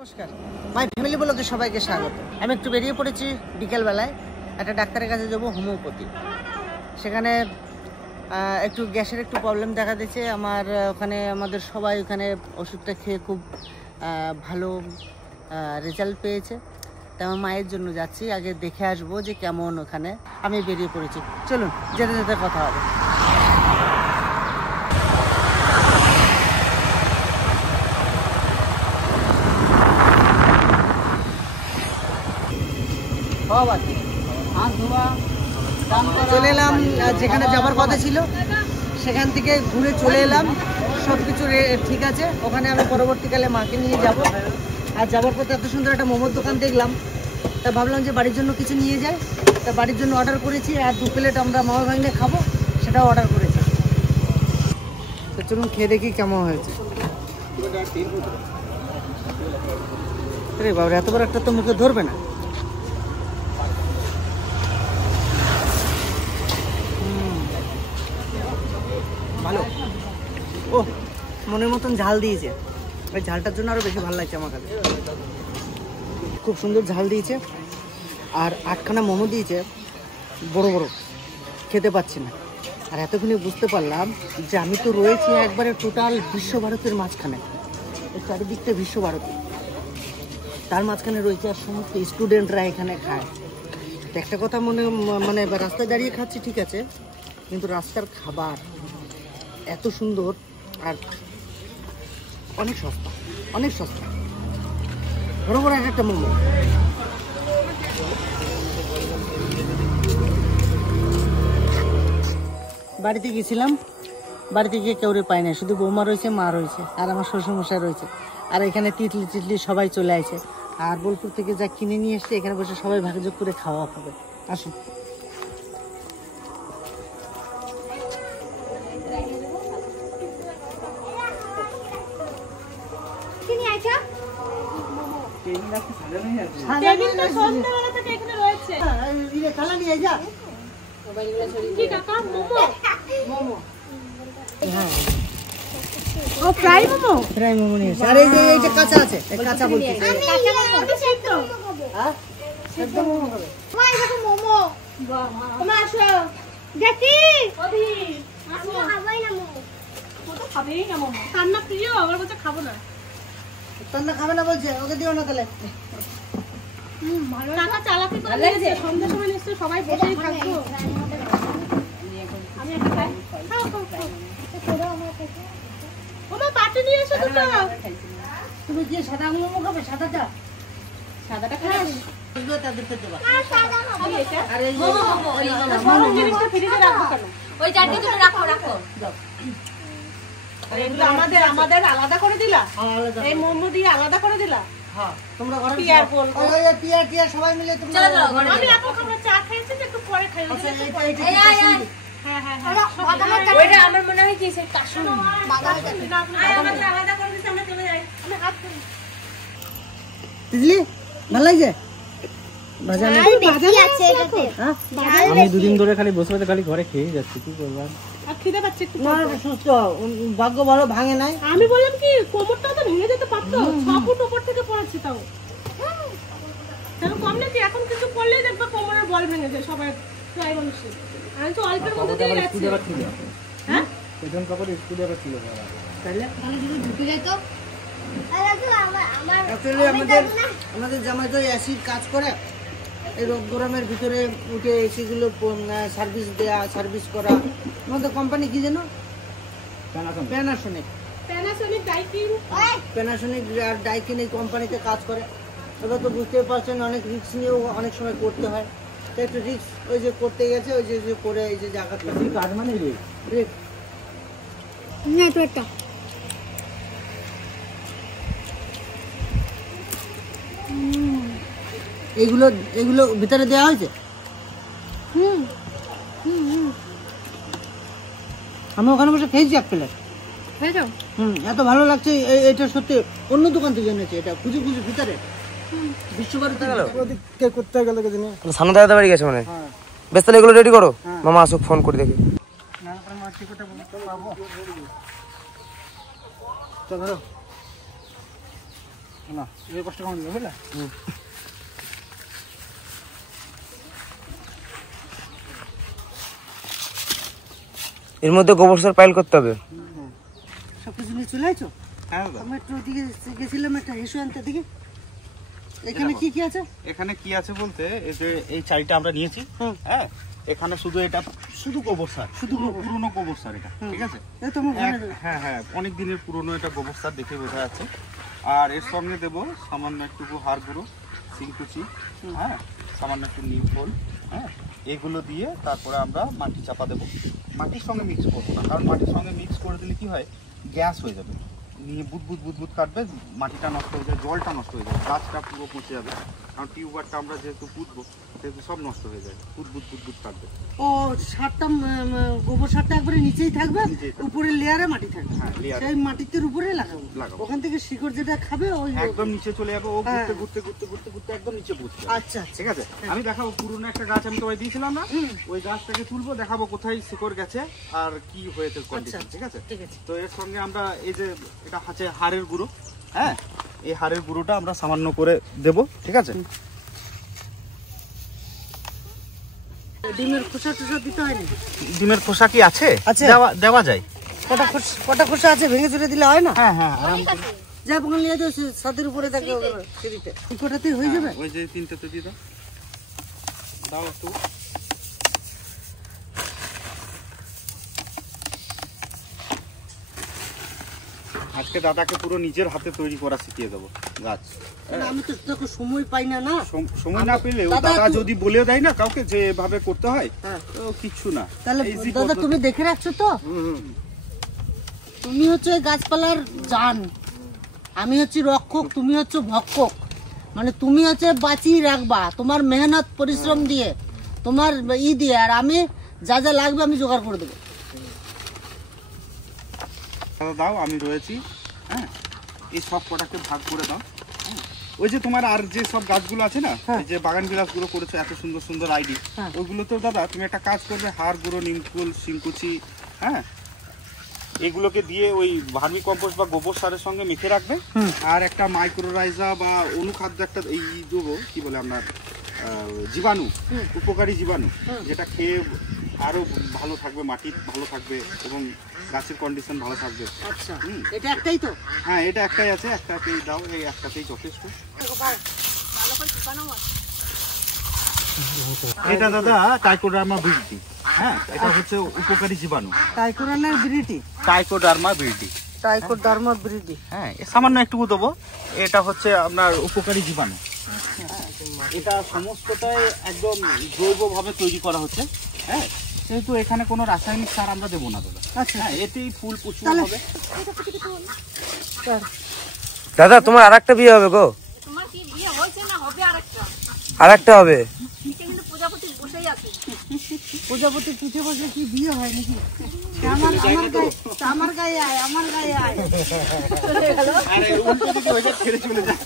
নমস্কার, my family ব্লগে সবাইকে স্বাগত। আমি একটু বেরিয়ে পড়েছি বিকেলবেলায়, একটা ডাক্তারের কাছে যাবো, হোমিওপ্যাথি। সেখানে একটু গ্যাসের একটু প্রবলেম দেখা দিয়েছে আমার। ওখানে আমাদের সবাই ওখানে ওষুধটা খেয়ে খুব ভালো রেজাল্ট পেয়েছে। তাই আমার মায়ের জন্য যাচ্ছি, আগে দেখে আসবো যে কেমন ওখানে। আমি বেরিয়ে পড়েছি, চলুন যেতে যেতে কথা হবে। চলে এলাম যেখানে যাবার কথা ছিল, সেখান থেকে ঘুরে চলে এলাম। সব কিছু ঠিক আছে। ওখানে আমি পরবর্তীকালে মাকে নিয়ে যাব। আর যাবার পথে এত সুন্দর একটা মোমোর দোকান দেখলাম, তা ভাবলাম যে বাড়ির জন্য কিছু নিয়ে যাই। তা বাড়ির জন্য অর্ডার করেছি, আর 2 প্লেট আমরা মামা ভাঙলে খাবো, সেটাও অর্ডার করেছি। তো চলুন খেয়ে দেখি কেমন হয়েছে। আরে বাবা, এত বড় একটা তো মুখে ধরবে না। ভালো, ও মনের মতন ঝাল দিয়েছে। ওই ঝালটার জন্য আরো বেশি ভালো লাগছে আমার কাছে। খুব সুন্দর ঝাল দিয়েছে, আর 8খানা মোমো দিয়েছে, বড় বড়, খেতে পাচ্ছি না। আর এতক্ষণে বুঝতে পারলাম যে আমি তো রয়েছি একবারে টোটাল বিশ্বভারতের মাঝখানে। এই চারিদিকটা বিশ্বভারতী, তার মাঝখানে রয়েছে, আর সমস্ত স্টুডেন্টরা এখানে খায়। তো একটা কথা মানে রাস্তায় দাঁড়িয়ে খাচ্ছি ঠিক আছে, কিন্তু রাস্তার খাবার এত সুন্দর আর অনেক সস্তা, অনেক সস্তা। বড় বড় একটা মোমো। বাড়িতে গেছিলাম, বাড়িতে গিয়ে কেউ পাই না, শুধু বৌমা রয়েছে, মা রয়েছে, আর আমার শ্বশুরমশাই রয়েছে। আর এখানে তিতলি সবাই চলে আসে। আর বোলপুর থেকে যা কিনে নিয়ে এসছে, এখানে বসে সবাই ভাগযোগ করে খাওয়া হবে। আসুন। খাবো না, তন্না খাবে না বলছে, ওকে দিও না তাহলে। টাকা চালাকি করে দিয়েছে, সন্ধ্যার সময় নিশ্চয়ই সবাই বসেই থাকবো। আমি একটা খাই, খাও খাও খাও। ওমা পাটি নিয়ে এসো দুটো। তুমি কি সাদা মোমো খাবে? সাদাটা, সাদাটা খাস? এগুলো তাদের খেতে দেবা। আর সাদা খাবো এটা। আর এই মোমো ওই সরম জিনিসটা ফ্রিজে রাখো কেন? ওই চারটে দুটো রাখো রাখো দাও। আর এগুলো আমাদের আলাদা করে দিলা, এই মোমো দিয়ে আলাদা করে দিলা। হ্যাঁ, তোমরা ঘরে পিয়ার বল, ওই পিয়ার সবাই মিলে তোমরা চলো চলো ঘরে। আমি এখন আমরা চা খাইছি, একটু পরে খাইব। এই হ্যাঁ হ্যাঁ হ্যাঁ, ওইটা আমার মনে হয় কি সে কাশুন বাদাম না, আমাদের আলাদা করে দিতে আমরা চলে যাই। আমি হাত ধরি বুঝলি, ভালো লাগছে ভাজা। আমি বেশি আছে এটাতে। হ্যাঁ, আমি দুদিন ধরে খালি বসে বসে খালি ঘরে খেয়ে যাচ্ছি, কি করব। আর খিদে পাচ্ছে একটু। না সুস্থ, ভাগ্য ভালো, ভাঙে নাই। আমি বললাম কি কোমরটা তো ভেঙে যেতে পারতো, 6 ফুট উপর থেকে পড়েছে তাও। তাহলে কম নাকি, এখন কিছু করলেই দেখবা কোমরের বল ভেঙে যায় সবাই, প্রায় মানুষের। আমি তো অল্পের মধ্যে দিয়ে যাচ্ছি। হ্যাঁ, পেছন কাপড় স্কুলে আবার ছিল, তাহলে যদি ঢুকে যায় তো। আমাদের জামাই তো এসির কাজ করে, এই রোদ গরমের ভিতরে উঠে এসিগুলো সার্ভিস দেয়া, সার্ভিস করা। আমাদের কোম্পানি কি যেন প্যানাসোনিক আর ডাইকিন, এই কোম্পানিতে কাজ করে। এবার তো বুঝতে পারছেন অনেক রিস্ক নিয়েও অনেক সময় করতে হয়। তো একটু রিস্ক ওই যে করতে গেছে, ওই যে করে এই যে জায়গাটা কাজ মানে রিস্ক না তো একটা। এগুলো ভিতরে দেওয়া হয়েছে। আমি ওখানে বসে খেয়েছি 1 প্লেট। এত ভালো লাগছে, এটা সত্যি অন্য দোকান থেকে এনেছে। এটা খুঁজে ভিতরে বিশ্বভারতী করতে গেলে সামনে দাদা বাড়ি গেছে মানে। বেশ, তাহলে এগুলো রেডি করো, মামা আসুক, ফোন করে দেখি। চলো না এই কষ্ট কেমন দিবে বুঝলা? এর মধ্যে গোবর সার পাইল করতে হবে। সবকিছু নিয়ে চলে আইছো? হ্যাঁ আমি একটু ওদিকে গেছিলাম একটা হেসু আনতে দিকে। এখানে কি কি আছে? এখানে কি আছে বলতে এই যে এই চাইটা আমরা নিয়েছি। হ্যাঁ এখানে শুধু এটা শুধু গোবর সার, শুধু পুরনো গোবর সার এটা, ঠিক আছে? এই তো আমার ঘরে হ্যাঁ হ্যাঁ অনেক দিনের পুরনো এটা গোবর সার দেখে বোঝা যাচ্ছে। আর এর সঙ্গে দেব সামান্য একটু হাড় গুঁড়ো, শিংকুচি, হ্যাঁ সামান্য একটু নিম খোল, হ্যাঁ এগুলো দিয়ে তারপরে আমরা মাটি চাপা দেবো। মাটির সঙ্গে মিক্স করবো না, কারণ মাটির সঙ্গে মিক্স করে দিলে কি হয় গ্যাস হয়ে যাবে, নিয়ে বুদবুদ বুদবুদ কাটবে, মাটিটা নষ্ট হয়ে যাবে, জলটা নষ্ট হয়ে যাবে, গাছটা পুরো পচে যাবে। কারণ টিউবারটা আমরা যেহেতু পুঁতবো সেহেতু সব নষ্ট হয়ে যায়, বুদবুদ বুদবুদ কাটবে। ও সারটা গোবর সারটা একবারে নিচেই থাকবে, উপরে লেয়ারে মাটি থাকবে। হ্যাঁ লেয়ার সেই মাটিতে উপরে লাগাবো। ওখান থেকে শিকড় যেটা খাবে ওই একদম নিচে চলে যাবে, ও ঘুরতে ঘুরতে ঘুরতে ঘুরতে ঘুরতে একদম নিচে পৌঁছে যাবে। আচ্ছা ঠিক আছে, আমি দেখাবো পুরনো একটা গাছ আমি তোমায় দিয়েছিলাম না, ওই গাছটাকে তুলবো, দেখাবো কোথায় শিকড় গেছে আর কি হয়েছে কন্ডিশন। ঠিক আছে, ঠিক আছে। তো এর সঙ্গে আমরা এই যে এটা আছে হাড়ের গুঁড়ো, হ্যাঁ এই হাড়ের গুঁড়োটা আমরা সামান্য করে দেব। ঠিক আছে, ডিমের খোসা টোসা দিতে হয়নি? ডিমের খোসা কি আছে? আছে। দেওয়া যায়। কটা খোসা আছে, ভেঙে চুরে দিলে হয় না? হ্যাঁ হ্যাঁ আরাম করে যা ওখানে নিয়ে যাও, ছাদের উপরে থাকে সিঁড়িতে। কটাতেই হয়ে যাবে? ওই যে তিনটাতে দিয়ে দাও, দাও একটু। আজকে দাদাকে পুরো নিজের হাতে তৈরি করা শিখিয়ে দেবো গাছ। আমি তো দেখো সময় পাই না। না সময় না পেলেও দাদা যদি বলে দেয় না কাউকে যে এভাবে করতে হয়, তো কিচ্ছু না। তাহলে দাদা তুমি দেখে রাখছো তো? তুমি হচ্ছে গাছপালার জান, আমি হচ্ছি রক্ষক, তুমি হচ্ছে ভক্ষক। মানে তুমি হচ্ছে বাঁচিয়ে রাখবা তোমার মেহনত পরিশ্রম দিয়ে, তোমার দিয়ে, আর আমি যা যা লাগবে আমি জোগাড় করে দেবো। দাও আমি রয়েছি। হ্যাঁ এই সব কটাকে ভাগ করে দাও। ওই যে তোমার আর যে সব গাছগুলো আছে না, যে বাগান বিলাসগুলো করেছো এত সুন্দর সুন্দর আইডি, ওইগুলোতেও দাদা তুমি একটা কাজ করবে, হাড় গুঁড়ো, নিমকুল, শিংকুচি, হ্যাঁ এগুলোকে দিয়ে ওই ভার্মি কম্পোস্ট বা গোবর সারের সঙ্গে মেখে রাখবে। আর একটা মাইক্রোরাইজা বা অনুখাদ্য একটা এই দেবো, কি বলে আপনার জীবাণু, উপকারী জীবাণু, যেটা খেয়ে আরো ভালো থাকবে, মাটি ভালো থাকবে এবং গাছের কন্ডিশন ভালো থাকবে। আচ্ছা এটা একটাই তো? হ্যাঁ এটা একটাই আছে, একটাতেই দাও, এই একটাতেই যথেষ্ট। এটা দাদা টাইকোডার্মা ভিরিডি, হ্যাঁ এটা হচ্ছে উপকারী জীবাণু। Trichoderma viride? Trichoderma viride, trichoderma viride, হ্যাঁ সামান্য একটু দেবো। এটা হচ্ছে আপনার উপকারী জীবাণু। এটা সমস্তটাই একদম জৈবভাবে তৈরি করা হচ্ছে, হ্যাঁ সেহেতু এখানে কোনো রাসায়নিক সার আমরা দেবো না দাদা। আচ্ছা এতেই ফুল প্রচুর হবে। দাদা তোমার আরেকটা বিয়ে হবে গো? তোমার কি বিয়ে হয়েছে না হবে আরেকটা? আরেকটা হবে। নিচে কিন্তু প্রজাপতি বসেই আছে। প্রজাপতি পিঠে বসে কি বিয়ে হয় নাকি? আমার গায়ে আয়, আমার গায়ে আয়। আরে উল্টো দিকে ওইটা ছেড়ে চলে যায়।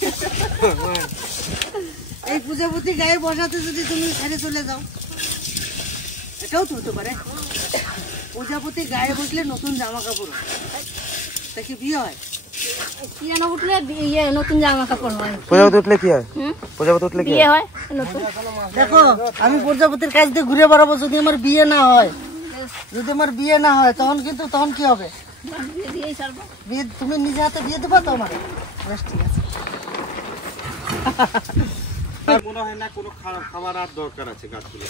এই প্রজাপতি গায়ে বসাতে যদি তুমি ছেড়ে চলে যাও, এটাও তো হতে পারে। প্রজাপতি গায়ে বসলে নতুন জামা কাপড়, তা কি বিয়ে হয়? পিয়ানো উঠলে নতুন জামা কাপড় হয়। প্রজাপতি উঠলে কি হয়? প্রজাপতি উঠলে কি বিয়ে হয়? হয় নতুন। দেখো আমি প্রজাপতির কাছ দিয়ে ঘুরে বেড়াবো, যদি আমার বিয়ে না হয়, যদি আমার বিয়ে না হয় তখন কিন্তু তখন কি হবে? বিয়ে দিয়েই ছাড়বো। বিয়ে তুমি নিজে হাতে বিয়ে দেবা তো আমার? বেশ ঠিক আছে। তার মনে হয় না কোনো খাবার আর দরকার আছে গাছগুলো।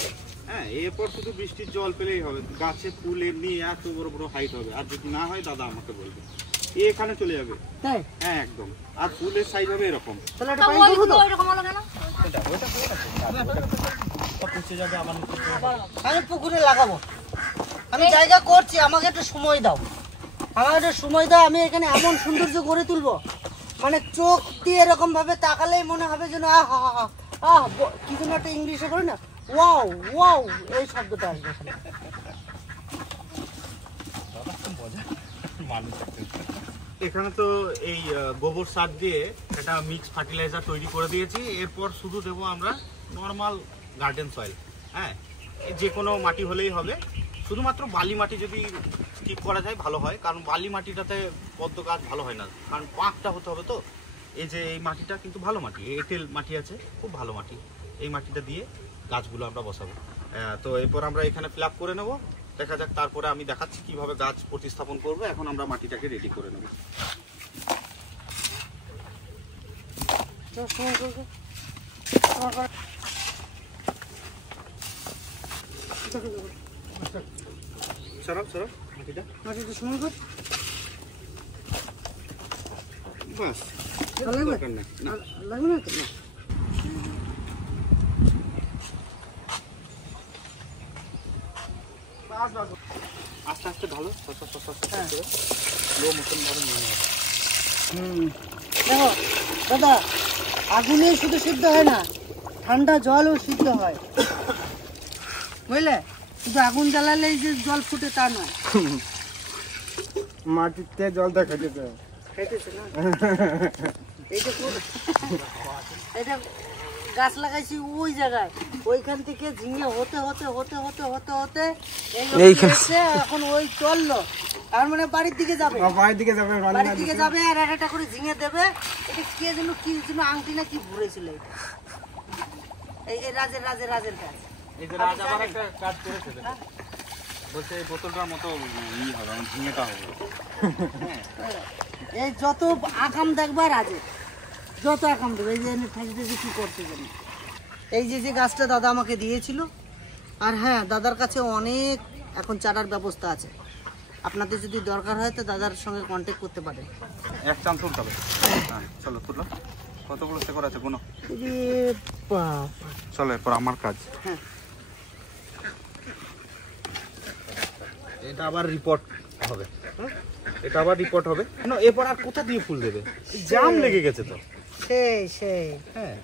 হ্যাঁ এরপর শুধু বৃষ্টির জল পেলেই হবে, গাছে ফুল এমনি এত বড় বড় হাইট হবে। আর যদি না হয় দাদা আমাকে বলবে, এখানে চলে যাবে। তাই? হ্যাঁ একদম। আর ফুলের সাইজ হবে এরকম। তাহলে এটা পাইল করবো তো? এরকম হলো কেন? পচে যাবে আবার। আমি পুকুরে লাগাবো, আমি জায়গা করছি, আমাকে একটু সময় দাও, আমাকে একটু সময় দাও। আমি এখানে এমন সৌন্দর্য গড়ে তুলবো, মানে চোখ দিয়ে এরকম ভাবে তাকালেই মনে হবে যেন কি যেন একটা ইংলিশে করে না, ওয়াও ওয়াও, এই শব্দটা আসবে এখানে। এখানে তো এই গোবর সার দিয়ে একটা মিক্স ফার্টিলাইজার তৈরি করে দিয়েছি। এরপর শুধু দেবো আমরা নর্মাল গার্ডেন সয়েল। হ্যাঁ যে কোনো মাটি হলেই হবে, শুধুমাত্র বালি মাটি যদি স্কিপ করা যায় ভালো হয়, কারণ বালি মাটিটাতে পদ্ম গাছ ভালো হয় না, কারণ পাঁকটা হতে হবে তো। এই যে এই মাটিটা কিন্তু ভালো মাটি, এঁটেল মাটি আছে, খুব ভালো মাটি। এই মাটিটা দিয়ে গাছগুলো আমরা বসাবো। তো এরপর আমরা এখানে ফিল আপ করে নেব, দেখা যাক। তারপরে আমি দেখাচ্ছি কিভাবে গাছ প্রতিস্থাপন করবো। এখন আমরা মাটিটাকে রেডি করে নেব। সরাও সরাও মাটিটা সমান কর। বাস দরকার নেই, লাগবে না তো। আস্তে আস্তে ঢালো, লো মোশন ভাবে নিয়ে যাবে। দেখো দাদা, আগুনে শুধু সিদ্ধ হয় না, ঠান্ডা জলও সিদ্ধ হয়, বুঝলে? শুধু আগুন জ্বালালেই যে জল ফুটে তা নয়। মাটিতে জলটা খাইতেছে না এটা গাছ লাগাইছি ওই জায়গায়, ওইখান থেকে ঝিঙে হতে হতে হতে হতে হতে হতে এখন ওই চললো। তার মানে বাড়ির দিকে যাবে, বাড়ির দিকে যাবে আর একটা করে ঝিঙে দেবে। এটা কে যেন কি যেন আংটি না কি ভরেছিল, এই রাজের রাজের রাজের কাজ। এই যে রাজ আবার একটা কাজ করেছে, বলছে এই বোতলটার মতো ই হবে, ঝিঙেটা হবে। এই যত আকাম দেখবা রাজের, যত আকাম দেবে। এই যে ঠাকুর কি করতে জানি। এই যে গাছটা দাদা আমাকে দিয়েছিল, আর হ্যাঁ দাদার কাছে অনেক এখন চারার ব্যবস্থা আছে। আপনাদের যদি দরকার হয় তো দাদার সঙ্গে কন্ট্যাক্ট করতে পারেন। এক চান তুলতে হবে। চলো তুলো, কতগুলো শেকড় আছে কোনো। চলো এরপর আমার কাজ। হ্যাঁ, এটা আবার রিপোর্ট হবে, এটা আবার রিপোর্ট হবে। এরপর আর কোথা দিয়ে ফুল দেবে, জাম লেগে গেছে তো। সেই সেই হ্যাঁ,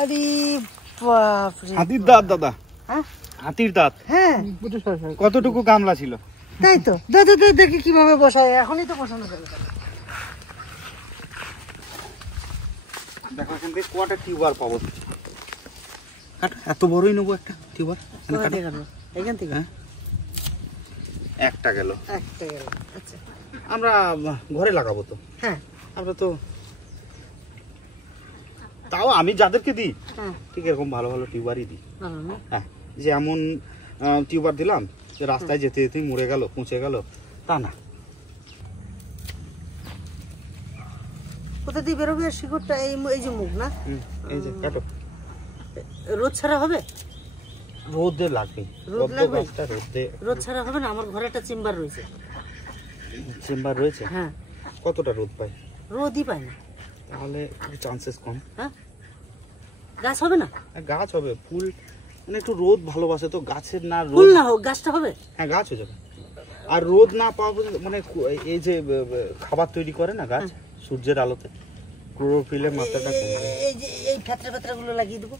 আরে বাপরে, হাতির দাঁত দাদা। হ্যাঁ হাতির দাঁত। হ্যাঁ, কতটুকু গামলা ছিল, তাই তো। দাদা দেখি কিভাবে বসায়, এখনই তো বসানো যাবে। দেখো এখান থেকে কটা টিউবার পাবো। এত বড়ই নেবো একটা টিউবার। এখান থেকে একটা গেল, একটা গেল। আচ্ছা, আমরা ঘরে লাগাবো তো। হ্যাঁ আমরা তো তাও আমি যাদেরকে দিই হ্যাঁ, ঠিক এরকম ভালো ভালো টিউবারই দিই। ভালো না? হ্যাঁ, যে এমন টিউবার দিলাম যে রাস্তায় যেতে যেতেই মরে গেল, পৌঁছে গেল, তা না। কোথা দিয়ে বেরোবে শিকড়টা? এই যে মুখ না, এই যে কাটো। রোদ ছাড়া হবে? রোদে লাগবে, রোদ লাগবে? রোদ ছাড়া হবে না। আমার ঘরে একটা চেম্বার রয়েছে। চেম্বার রয়েছে? হ্যাঁ। কতটা রোদ পায়? রোদই পায় না, তাহলে চান্সেস কম। হ্যাঁ, গাছ হবে না। গাছ হবে, ফুল মানে একটু রোদ ভালোবাসে তো গাছের। না ফুল রোদ না হোক, গাছটা হবে। হ্যাঁ, গাছ হয়ে যাবে। আর রোদ না পাওয়া মানে এই যে খাবার তৈরি করে না গাছ সূর্যের আলোতে, ক্লোরোফিলের মাত্রাটা কমে যায়। এই যে এই ফ্যাতরা গুলো লাগিয়ে দেবো।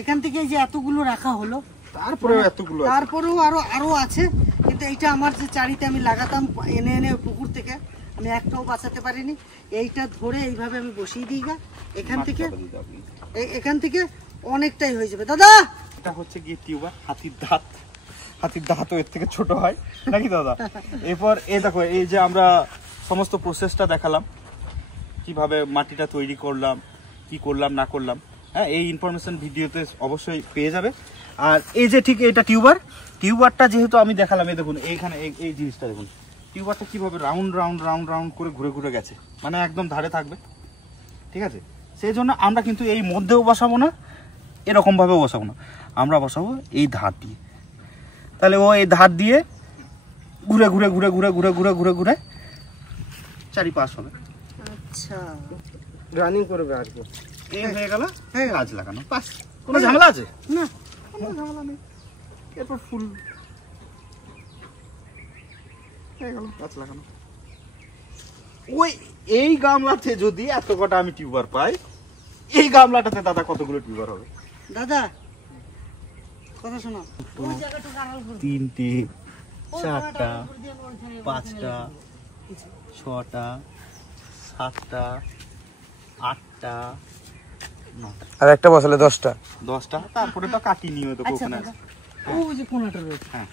এখান থেকে এই যে এতগুলো রাখা হলো, তারপরে এতগুলো তারপরেও আরো আছে, কিন্তু এইটা আমার যে চারিতে আমি লাগাতাম এনে এনে পুকুর থেকে, আমি একটাও বাঁচাতে পারিনি। এইটা ধরে এইভাবে আমি বসিয়ে দিই গা। এখান থেকে অনেকটাই হয়ে যাবে দাদা। এটা হচ্ছে গিয়ে টিউবার, হাতির দাঁত। হাতির দাঁতও এর থেকে ছোট হয় নাকি দাদা? এরপর এই দেখো, এই যে আমরা সমস্ত প্রসেসটা দেখালাম, কিভাবে মাটিটা তৈরি করলাম, কি করলাম না করলাম। হ্যাঁ, এই ইনফরমেশন ভিডিওতে অবশ্যই পেয়ে যাবে। আর এই যে ঠিক এটা টিউবারটা যেহেতু আমি দেখালাম, এই দেখুন এইখানে এই জিনিসটা দেখুন, টিউবারটা কিভাবে রাউন্ড রাউন্ড রাউন্ড রাউন্ড করে ঘুরে ঘুরে গেছে, মানে একদম ধারে থাকবে। ঠিক আছে, সেই জন্য আমরা কিন্তু এই মধ্যেও বসাবো না, এরকম ভাবেও বসাবো না, আমরা বসাবো এই ধার দিয়ে। তাহলে ও এই ধার দিয়ে ঘুরে ঘুরে ঘুরে ঘুরে ঘুরে ঘুরে ঘুরে ঘুরে চারিপাশ হবে। আচ্ছা, রানিং করবে আর কি। এই হয়ে গেল গাছ লাগানো, বাস। কোনো ঝামেলা আছে না? কোনো ঝামেলা নেই। এরপর ফুল হয়ে গেল, গাছ লাগানো। ওই এই গামলাতে যদি এত কটা আমি টিউবার পাই, এই গামলাটাতে দাদা কতগুলো টিউবার হবে? দাদা কথা শোনো, ওই জায়গাটুকু আড়াল করে দিও। 3টে, ওই 4টা, জায়গাটা আড়াল করে দিও, ওইখানে 5টা, 6টা, 7টা, 8টা, আর একটা বসালে 10টা। 10টা, তারপরে তো কাটি নিয়ে তো আচ্ছা ওখানে দাদা, ওই যে কোনাটা রয়েছে, হ্যাঁ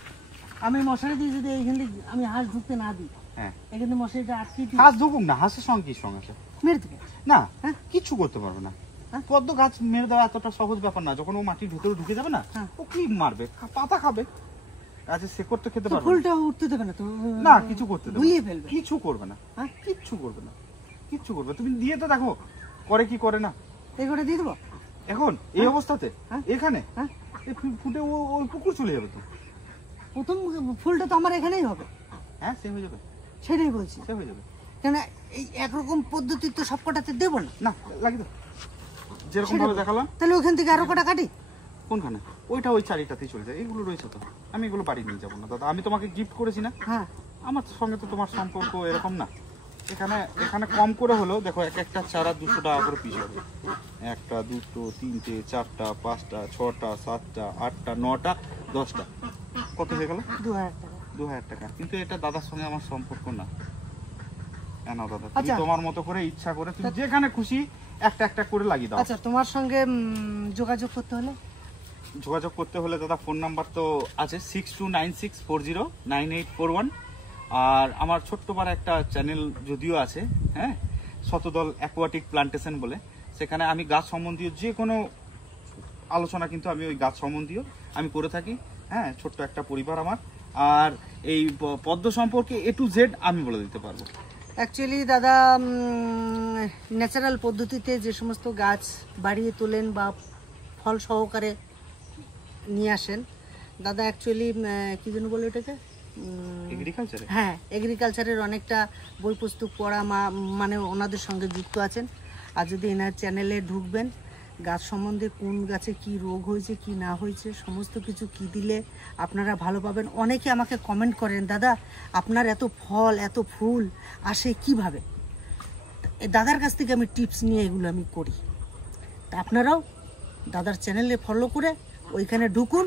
আমি মশারি দিয়ে যদি এইখান থেকে আমি হাঁস ঢুকতে না দিই, হ্যাঁ এখান থেকে মশারিটা আটকে দিই, হাঁস ঢুকুক না, হাঁসের সঙ্গে কি সঙ্গে আছে? মেরে দেবে। না হ্যাঁ। কিচ্ছু করতে পারবে না। হ্যাঁ। পদ্ম গাছ মেরে দেওয়া এতটা সহজ ব্যাপার না। যখন ও মাটির ভেতরে ঢুকে যাবে না, হ্যাঁ। ও কি মারবে? পাতা খাবে, গাছের শেকড় তো খেতে তো পারবে না। ফুলটা উঠতে দেবে না তো? না কিছু করতে দেবে না। গুলিয়ে ফেলবে। কিছু করবে না, হ্যাঁ। কিচ্ছু করবে না, কিচ্ছু করবে। তুমি দিয়ে তো দেখো করে কি করে না। এগুলো দিয়ে দেবো এখন এই অবস্থাতে হ্যাঁ। এখানে হ্যাঁ। এই ফুটে ওই পুকুর চলে যাবে তো। প্রথম ফুলটা তো আমার এখানেই হবে, হ্যাঁ সে হয়ে যাবে, সেটাই বলছি। সে হয়ে যাবে। কেন এই একরকম পদ্ধতি তো সব কটাতে দেবো না, না লাগিয়ে দাও, যেরকম ভাবে দেখালাম। তাহলে ওখান থেকে আরো কটা কাটি। কোনখানে? ওইটা ওই চারিটাতেই চলে যায়। এগুলো রয়েছে তো, আমি এগুলো বাড়ি নিয়ে যাবো না দাদা। আমি তোমাকে গিফট করেছি না, হ্যাঁ, আমার সঙ্গে তো তোমার সম্পর্ক এরকম না। এখানে এখানে কম করে হলেও দেখো, এক একটা চারা 200 টাকা করে পিস হবে। 1টা 2টো 3টে 4টা 5টা 6টা 7টা 8টা 9টা 10টা, কত হয়ে গেল? 2000 টাকা। 2000 টাকা। কিন্তু এটা দাদার সঙ্গে আমার সম্পর্ক না। কেন দাদা, তুমি আচ্ছা। তোমার মতো করে ইচ্ছা করে তুমি যেখানে খুশি একটা একটা করে লাগিয়ে দাও। আচ্ছা, তোমার সঙ্গে যোগাযোগ করতে হলে? যোগাযোগ করতে হলে দাদা ফোন নাম্বার তো আছে 6296409841। আর আমার ছোট্ট পাড়া একটা চ্যানেল যদিও আছে, হ্যাঁ, শতদল অ্যাকোয়াটিক প্লান্টেশন বলে। সেখানে আমি গাছ সম্বন্ধীয় যে কোনো আলোচনা কিন্তু আমি ওই গাছ সম্বন্ধীয় আমি করে থাকি। হ্যাঁ, ছোট্ট একটা পরিবার আমার। আর এই পদ্ম সম্পর্কে A to Z আমি বলে দিতে পারবো। অ্যাকচুয়ালি দাদা ন্যাচারাল পদ্ধতিতে যে সমস্ত গাছ বাড়িয়ে তোলেন বা ফল সহকারে নিয়ে আসেন দাদা, অ্যাকচুয়ালি কি যেন বলে এটাকে, এগ্রিকালচারে, হ্যাঁ, এগ্রিকালচারের অনেকটা বই পুস্তক পড়া মানে ওনাদের সঙ্গে যুক্ত আছেন। আর যদি এনার চ্যানেলে ঢুকবেন, গাছ সম্বন্ধে কোন গাছে কি রোগ হয়েছে কি না হয়েছে সমস্ত কিছু কি দিলে আপনারা ভালো পাবেন। অনেকে আমাকে কমেন্ট করেন, দাদা আপনার এত ফল এত ফুল আসে কিভাবে? দাদার কাছ থেকে আমি টিপস নিয়ে এগুলো আমি করি। তা আপনারাও দাদার চ্যানেলে ফলো করে ওইখানে ঢুকুন,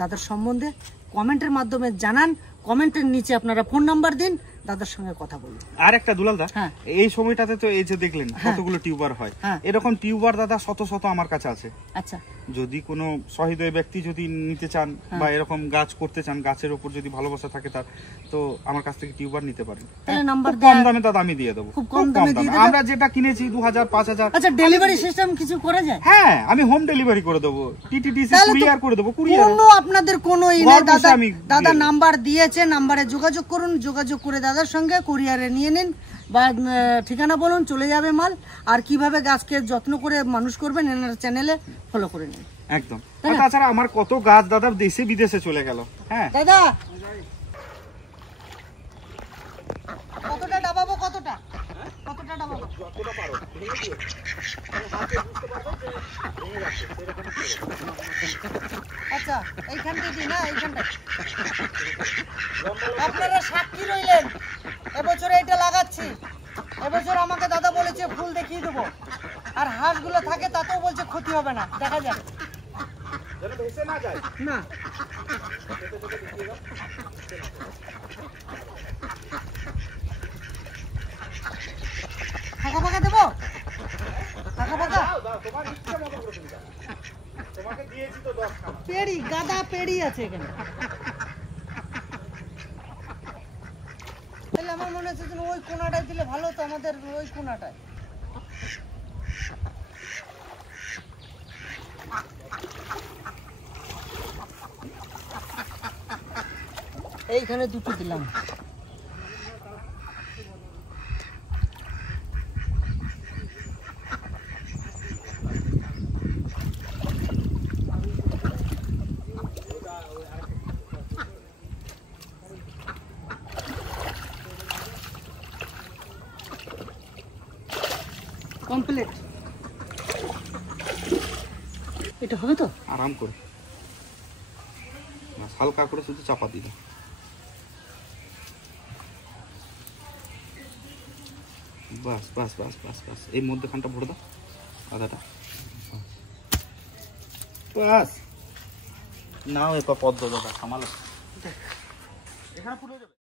দাদার সম্বন্ধে কমেন্টের মাধ্যমে জানান। কমেন্টের নিচে আপনারা ফোন নাম্বার দিন, দাদার সঙ্গে কথা বলুন। আর একটা দুলালদা, হ্যাঁ। এই সময়টাতে তো এই যে দেখলেন কতগুলো টিউবার হয়, হ্যাঁ। এরকম টিউবার দাদা শত শত আমার কাছে আছে। আচ্ছা, যদি কোনো সহৃদয় ব্যক্তি যদি নিতে চান বা এরকম গাছ করতে চান, গাছের উপর যদি ভালোবাসা থাকে তার, তো আমার কাছ থেকে টিউবার নিতে পারেন। তাহলে নাম্বার খুব কম দামে দাদা আমি দিয়ে দেবো, খুব কম দামে দিয়ে দেবেন? আমরা যেটা কিনেছি 2000 5000। আচ্ছা, ডেলিভারি সিস্টেম কিছু করা যায়? হ্যাঁ, আমি হোম ডেলিভারি করে দেবো, টিটিডিসি তাহলে তো কুরিয়ার করে দেবো, কুরিয়ার। কোনো আপনাদের কোনো দাদা দাদা নাম্বার দিয়েছে, নাম্বারে যোগাযোগ করুন, যোগাযোগ করে দাদার সঙ্গে কুরিয়ারে নিয়ে নিন বা ঠিকানা বলুন, চলে যাবে মাল। আর কিভাবে গাছকে যত্ন করে মানুষ করবেন এনার চ্যানেলে ফলো করে নিন। একদম। তাছাড়া আমার কত গাছ দাদা দেশে বিদেশে চলে গেল। হ্যাঁ দাদা, কতটা ডাবাবো? কতটা ডাবাবো? আচ্ছা, এইখানটা দিই না, এইখানটা। আপনারা সাক্ষী রইলেন, এবছর এইটা লাগাচ্ছি। এবছর আমাকে দাদা বলেছে ফুল দেখিয়ে দেবো, আর হাঁসগুলো থাকে তাতেও বলছে ক্ষতি হবে না, দেখা যাক না। ফাঁকা ফাঁকা দেবো, ফাঁকা ফাঁকা পেড়ি, গাদা পেড়ি আছে এখানে। তাহলে আমার মনে হচ্ছে ওই কোনাটায় দিলে ভালো হতো, আমাদের ওই কোনাটায়। এইখানে দুটো দিলাম। কমপ্লিট। এটা হবে তো? আরাম করে হালকা করে শুধু চাপা দিলে। বাস বাস বাস বাস বাস, এই মধ্যখানটা ভরে দাও আদাটা। বাস নাও এবার পদ্ম দাদা সামাল এখানে পুরো যাবে।